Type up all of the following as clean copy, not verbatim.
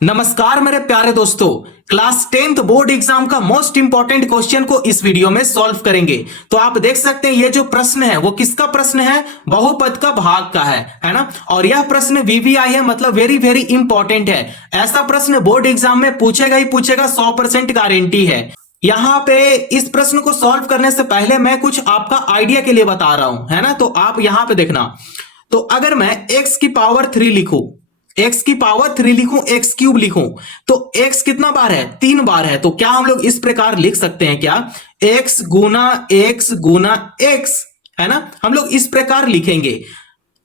नमस्कार मेरे प्यारे दोस्तों। क्लास 10th बोर्ड एग्जाम का मोस्ट इंपॉर्टेंट क्वेश्चन को इस वीडियो में सॉल्व करेंगे। तो आप देख सकते हैं ये जो प्रश्न है वो किसका प्रश्न है, बहुपद का भाग का है ना। और यह प्रश्न वीवीआई है, मतलब वेरी वेरी इंपॉर्टेंट है। ऐसा प्रश्न बोर्ड एग्जाम में पूछेगा ही पूछेगा, 100% गारंटी है। यहां पे इस प्रश्न को सॉल्व करने से पहले मैं कुछ आपका आइडिया के लिए बता रहा हूं, है ना। तो आप यहां पे देखना, तो अगर मैं x की पावर 3 लिखूं, x की पावर 3 लिखूं, x क्यूब लिखूं, तो x कितना बार है, 3 बार है। तो क्या हम लोग इस प्रकार लिख सकते हैं क्या, x गुना x, है ना। हम लोग इस प्रकार लिखेंगे।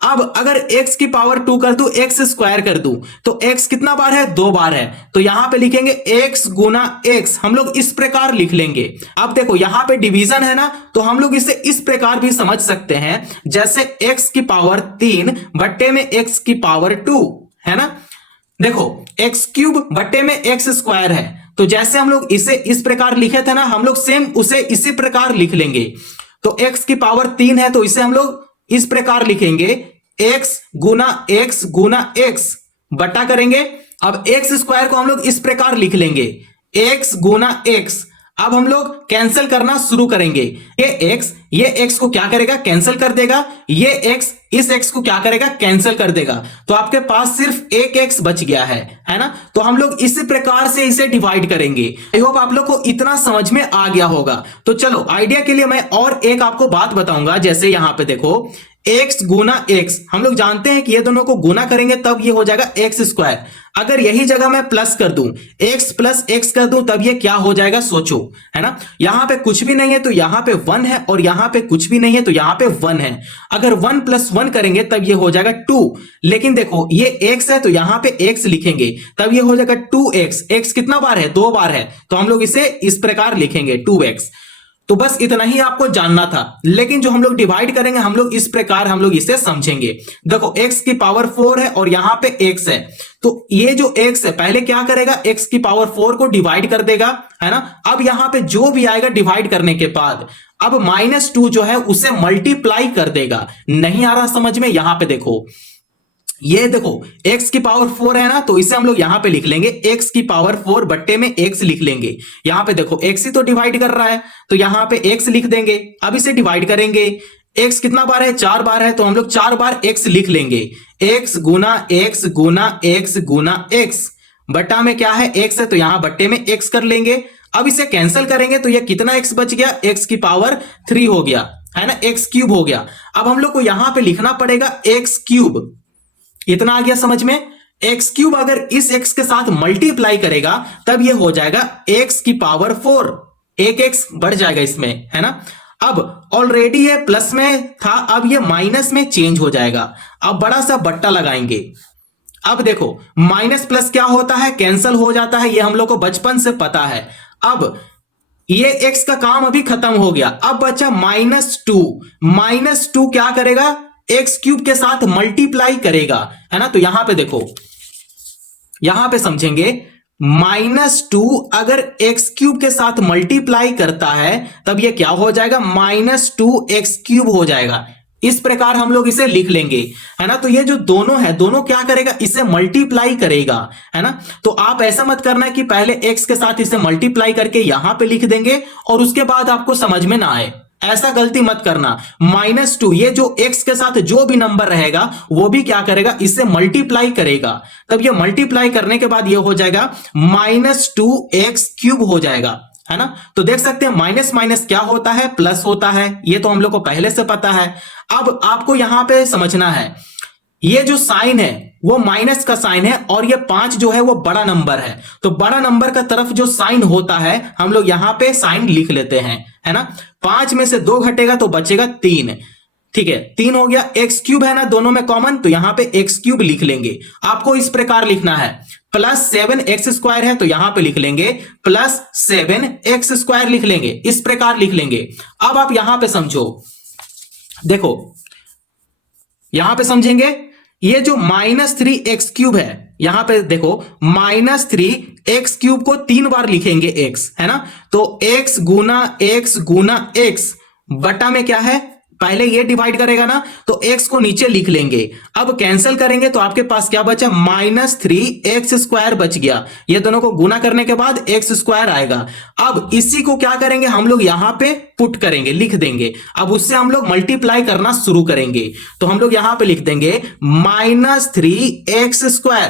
अब अगर x की पावर 2 कर दूं, x स्क्वायर कर दूं, तो x कितना बार है, 2 बार है। तो यहां पे लिखेंगे x गुना x, हम लोग इस प्रकार लिख लेंगे। अब देखो यहां पे डिवीजन है ना, तो हम लोग इसे इस प्रकार भी समझ सकते हैं, जैसे x की पावर 3 बट्टे में x की पावर 2, है ना। देखो x क्यूब बट्टे में x स्क्वायर है, तो जैसे हम लोग इसे इस प्रकार लिखे थे ना, हम लोग सेम उसे इसी प्रकार लिख लेंगे। तो x की पावर 3 है, तो इसे हम लोग इस प्रकार लिखेंगे, x गुना x बटा करेंगे। अब x स्क्वायर को हम लोग इस प्रकार लिख लेंगे, x गुना x। अब हम लोग कैंसिल करना शुरू करेंगे। ये x को क्या करेगा, कैंसिल कर देगा। ये x इस x को क्या करेगा, कैंसिल कर देगा। तो आपके पास सिर्फ एक x बच गया है ना। तो हम लोग इसी प्रकार से इसे डिवाइड करेंगे। आई होप आप लोग को इतना समझ में आ गया होगा। तो चलो आइडिया के लिए मैं और एक आपको बात बताऊंगा। जैसे यहां पे देखो x गुना x, हम लोग जानते हैं कि ये दोनों को गुना करेंगे तब ये हो जाएगा x स्क्वायर। अगर यही जगह मैं प्लस कर दूं, x प्लस x कर दूं, तब ये क्या हो जाएगा सोचो, है ना। यहां पे कुछ भी नहीं है तो यहां पे 1 है, और यहां पे कुछ भी नहीं है तो यहां पे 1 है। अगर 1 प्लस 1 करेंगे तब ये हो जाएगा 2। लेकिन देखो ये x है तो यहां पे x लिखेंगे, तब ये हो जाएगा 2x। x कितना बार है, 2 बार है, तो हम लोग इसे इस प्रकार लिखेंगे 2x। तो बस इतना ही आपको जानना था। लेकिन जो हम लोग डिवाइड करेंगे, हम लोग इस प्रकार हम लोग इसे समझेंगे। देखो x की पावर 4 है और यहां पे x है, तो ये जो x है पहले क्या करेगा, x की पावर 4 को डिवाइड कर देगा, है ना। अब यहां पे जो भी आएगा डिवाइड करने के बाद, अब -2 जो है उसे मल्टीप्लाई कर देगा। नहीं आ रहा समझ में, यहां पे देखो, ये देखो x की पावर 4 है ना, तो इसे हम लोग यहां पे लिख लेंगे x की पावर 4 बट्टे में x लिख लेंगे। यहां पे देखो x ही तो डिवाइड कर रहा है, तो यहां पे x लिख देंगे। अब इसे डिवाइड करेंगे, x कितना बार है, 4 बार है, तो हम लोग 4 बार x लिख लेंगे। x गुना x गुना x गुना x, बट्टा में क्या है, x है, तो यहां बट्टे में x कर लेंगे। अब इसे कैंसिल करेंगे तो ये कितना x बच गया, x की पावर 3 हो गया, है ना, x क्यूब हो गया। अब हम लोग को यहां पे लिखना पड़ेगा x क्यूब। इतना आ गया समझ में। x क्यूब अगर इस x के साथ मल्टीप्लाई करेगा तब ये हो जाएगा x की पावर 4, एक x बढ़ जाएगा इसमें, है ना। अब ऑलरेडी ये प्लस में था, अब ये माइनस में चेंज हो जाएगा। अब बड़ा सा बट्टा लगाएंगे। अब देखो माइनस प्लस क्या होता है, कैंसल हो जाता है, ये हम लोग को बचपन से पता है। अब ये x का काम अभी खत्म हो गया, अब बचा -2। -2 क्या करेगा, एक्स क्यूब के साथ मल्टीप्लाई करेगा, है ना। तो यहां पे देखो, यहां पे समझेंगे, -2 अगर एक्स क्यूब के साथ मल्टीप्लाई करता है तब ये क्या हो जाएगा, -2x क्यूब हो जाएगा। इस प्रकार हम लोग इसे लिख लेंगे, है ना। तो ये जो दोनों है, दोनों क्या करेगा, इसे मल्टीप्लाई करेगा, है ना। तो आप ऐसा मत करना कि पहले x के साथ इसे मल्टीप्लाई करके यहां पे लिख देंगे और उसके बाद आपको समझ में ना आए, ऐसा गलती मत करना। -2 ये जो x के साथ जो भी नंबर रहेगा वो भी क्या करेगा, इससे मल्टीप्लाई करेगा। तब ये मल्टीप्लाई करने के बाद ये हो जाएगा -2x क्यूब हो जाएगा, है ना। तो देख सकते हैं माइनस माइनस क्या होता है, प्लस होता है। ये तो हम लोग को पहले से पता है। अब आपको यहां पे समझना है, ये जो साइन है वो माइनस का साइन है, और ये 5 जो है वो बड़ा नंबर है। तो बड़ा नंबर का तरफ जो साइन होता है हम लोग यहां पे साइन लिख लेते हैं, है ना। 5 में से 2 घटेगा तो बचेगा 3, ठीक है, 3 हो गया। एक्स क्यूब है ना दोनों में कॉमन, तो यहां पे एक्स क्यूब लिख लेंगे। आपको इस प्रकार लिखना है, +7x स्क्वायर है तो यहां पे लिख लेंगे +7x स्क्वायर लिख लेंगे, इस प्रकार लिख लेंगे। अब आप यहां पे समझो, देखो यहां पे समझेंगे, ये जो -3x क्यूब है, यहां पे देखो -3x क्यूब को 3 बार लिखेंगे x, है ना। तो x गुना x बटा में क्या है, पहले ये डिवाइड करेगा ना तो x को नीचे लिख लेंगे। अब कैंसिल करेंगे तो आपके पास क्या बचा, -3x² बच गया। ये दोनों को गुना करने के बाद x² आएगा। अब इसी को क्या करेंगे हम लोग यहां पे पुट करेंगे, लिख देंगे। अब उससे हम लोग मल्टीप्लाई करना शुरू करेंगे, तो हम लोग यहां पे लिख देंगे -3x²।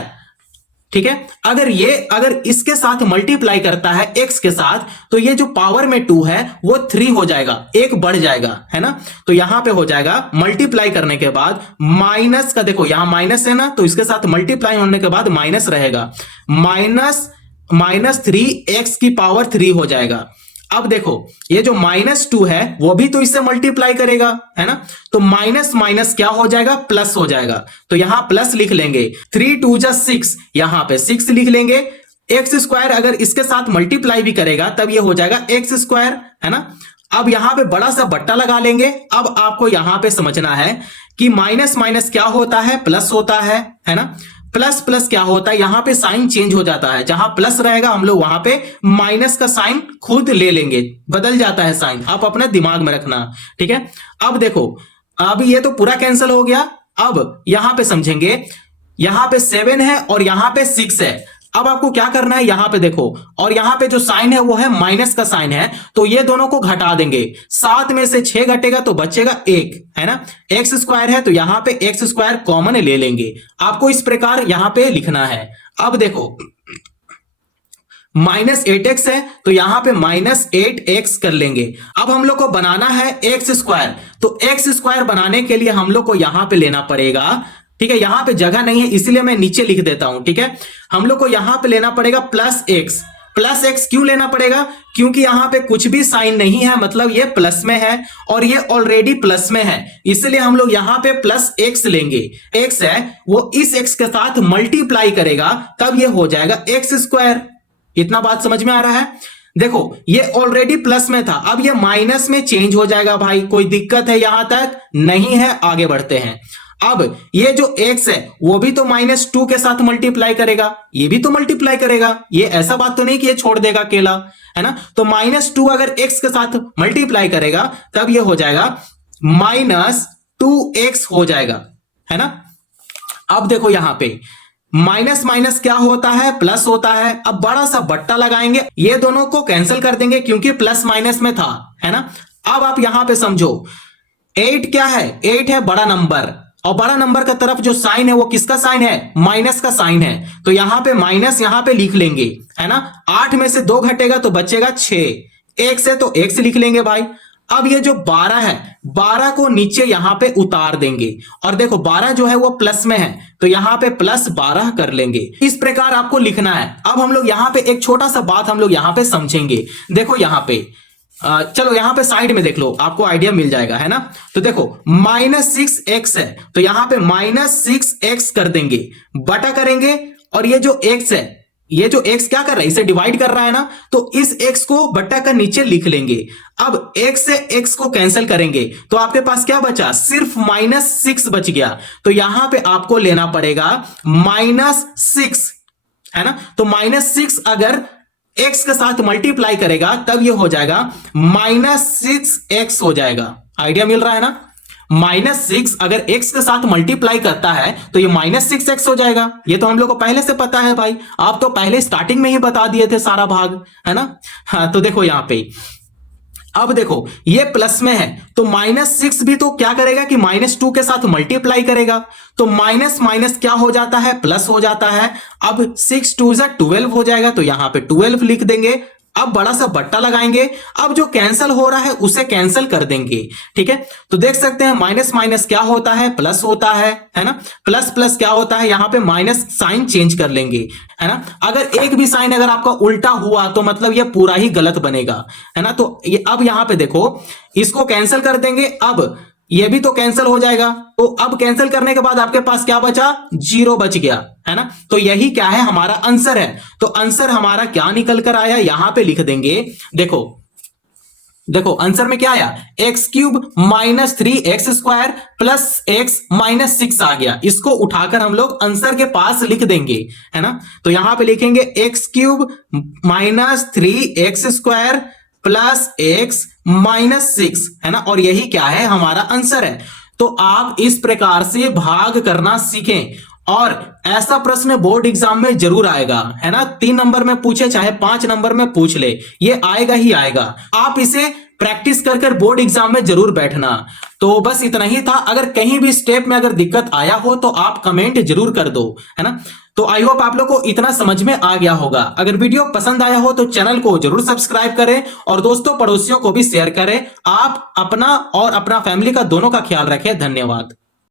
ठीक है, अगर इसके साथ मल्टीप्लाई करता है x के साथ, तो ये जो पावर में 2 है वो 3 हो जाएगा, एक बढ़ जाएगा, है ना। तो यहां पे हो जाएगा मल्टीप्लाई करने के बाद माइनस का, देखो यहां माइनस है ना, तो इसके साथ मल्टीप्लाई होने के बाद माइनस रहेगा, -3x³ हो जाएगा। अब देखो ये जो -2 है वो भी तो इससे मल्टीप्लाई करेगा, है ना। तो माइनस माइनस क्या हो जाएगा, प्लस हो जाएगा। तो यहां प्लस लिख लेंगे, 3 2 जा 6, यहां पे 6 लिख लेंगे। x² अगर इसके साथ मल्टीप्लाई भी करेगा तब ये हो जाएगा x², है ना। अब यहां पे बड़ा सा बट्टा लगा लेंगे। अब आपको यहां पे समझना है कि माइनस माइनस क्या होता है, प्लस होता है ना। प्लस प्लस क्या होता है, यहां पे साइन चेंज हो जाता है, जहां प्लस रहेगा हम लोग वहां पे माइनस का साइन खुद ले लेंगे, बदल जाता है साइन, आप अपना दिमाग में रखना, ठीक है। अब देखो अब ये तो पूरा कैंसिल हो गया। अब यहां पे समझेंगे, यहां पे 7 है और यहां पे 6 है। अब आपको क्या करना है, यहां पे देखो, और यहां पे जो साइन है वो है माइनस का साइन है, तो ये दोनों को घटा देंगे। 7 में से 6 घटेगा तो बचेगा 1, है ना। x² है तो यहां पे x² कॉमन ले लेंगे। आपको इस प्रकार यहां पे लिखना है। अब देखो -8x है तो यहां पे -8x कर लेंगे। अब हम लोग को बनाना है x², तो x² बनाने के लिए हम लोग को यहां पे लेना पड़ेगा, ठीक है। यहां पे जगह नहीं है इसलिए मैं नीचे लिख देता हूं, ठीक है। हम लोग को यहां पे लेना पड़ेगा +x। +x क्यों लेना पड़ेगा, क्योंकि यहां पे कुछ भी साइन नहीं है, मतलब ये प्लस में है और ये ऑलरेडी प्लस में है, इसलिए हम लोग यहां पे +x लेंगे। x है वो इस x के साथ मल्टीप्लाई करेगा तब ये हो जाएगा x²। इतना बात समझ में आ रहा है। देखो ये ऑलरेडी प्लस में था, अब ये माइनस में चेंज हो जाएगा। भाई कोई दिक्कत है यहां तक, नहीं है, आगे बढ़ते हैं। अब ये जो x है वो भी तो -2 के साथ मल्टीप्लाई करेगा, ये भी तो मल्टीप्लाई करेगा, ये ऐसा बात तो नहीं कि ये छोड़ देगा अकेला, है ना। तो -2 अगर x के साथ मल्टीप्लाई करेगा तब ये हो जाएगा -2x हो जाएगा, है ना। अब देखो यहां पे माइनस माइनस क्या होता है, प्लस होता है। अब बड़ा सा बट्टा लगाएंगे, ये दोनों को कैंसिल कर देंगे क्योंकि प्लस माइनस में था, है ना। अब आप यहां पे समझो 8 क्या है, 8 है बड़ा नंबर, और बड़ा नंबर का तरफ जो साइन है वो किसका साइन है, माइनस का साइन है, तो यहां पे माइनस यहां पे लिख लेंगे, है ना। 8 में से 2 घटेगा तो बचेगा 6, x है तो x लिख लेंगे भाई। अब ये जो 12 है, 12 को नीचे यहां पे उतार देंगे, और देखो 12 जो है वो प्लस में है तो यहां पे +12 कर लेंगे। इस प्रकार आपको लिखना है। अब हम लोग यहां पे एक छोटा सा बात हम लोग यहां पे समझेंगे। देखो यहां पे चलो यहां पे साइड में देख लो, आपको आइडिया मिल जाएगा, है ना। तो देखो -6x है तो यहां पे -6x कर देंगे, बटा करेंगे, और ये जो x है, ये जो x क्या कर रहा है, इसे डिवाइड कर रहा है ना, तो इस x को बटा का नीचे लिख लेंगे। अब x से x को कैंसिल करेंगे तो आपके पास क्या बचा, सिर्फ -6 बच गया, तो यहां पे आपको लेना पड़ेगा -6, है ना। तो -6 अगर x के साथ मल्टीप्लाई करेगा तब ये हो जाएगा -6x हो जाएगा। आइडिया मिल रहा है ना। -6 अगर x के साथ मल्टीप्लाई करता है तो ये -6x हो जाएगा। ये तो हम लोग को पहले से पता है भाई, आप तो पहले स्टार्टिंग में ही बता दिए थे सारा भाग, है ना। हाँ तो देखो यहां पे, अब देखो ये प्लस में है तो -6 भी तो क्या करेगा कि -2 के साथ मल्टीप्लाई करेगा, तो माइनस माइनस क्या हो जाता है, प्लस हो जाता है। अब 6 2 जा 12 हो जाएगा, तो यहां पे 12 लिख देंगे। अब बड़ा सा बट्टा लगाएंगे, अब जो कैंसिल हो रहा है उसे कैंसिल कर देंगे, ठीक है। तो देख सकते हैं माइनस माइनस क्या होता है, प्लस होता है ना। प्लस प्लस क्या होता है, यहां पे माइनस साइन चेंज कर लेंगे, है ना। अगर एक भी साइन अगर आपका उल्टा हुआ तो मतलब ये पूरा ही गलत बनेगा, है ना। तो ये अब यहां पे देखो इसको कैंसिल कर देंगे, अब ये भी तो कैंसिल हो जाएगा। तो अब कैंसिल करने के बाद आपके पास क्या बचा, 0 बच गया, है ना। तो यही क्या है, हमारा आंसर है। तो आंसर हमारा क्या निकल कर आया, यहां पे लिख देंगे। देखो देखो आंसर में क्या आया, x³ -3x² प्लस x -6 आ गया। इसको उठाकर हम लोग आंसर के पास लिख देंगे, है ना। तो यहां पे लिखेंगे x³ -3x² plus x minus 6 है ना, और यही क्या है, हमारा आंसर है। तो आप इस प्रकार से भाग करना सीखें, और ऐसा प्रश्न बोर्ड एग्जाम में जरूर आएगा, है ना। 3 नंबर में पूछे चाहे 5 नंबर में पूछ ले, ये आएगा ही आएगा। आप इसे प्रैक्टिस कर कर बोर्ड एग्जाम में जरूर बैठना। तो बस इतना ही था। अगर कहीं भी स्टेप में अगर दिक्कत आया हो तो आप कमेंट जरूर कर दो, है ना। तो आई होप आप लोग को इतना समझ में आ गया होगा। अगर वीडियो पसंद आया हो तो चैनल को जरूर सब्सक्राइब करें और दोस्तों पड़ोसियों को भी शेयर करें। आप अपना और अपना फैमिली का दोनों का ख्याल रखें। धन्यवाद।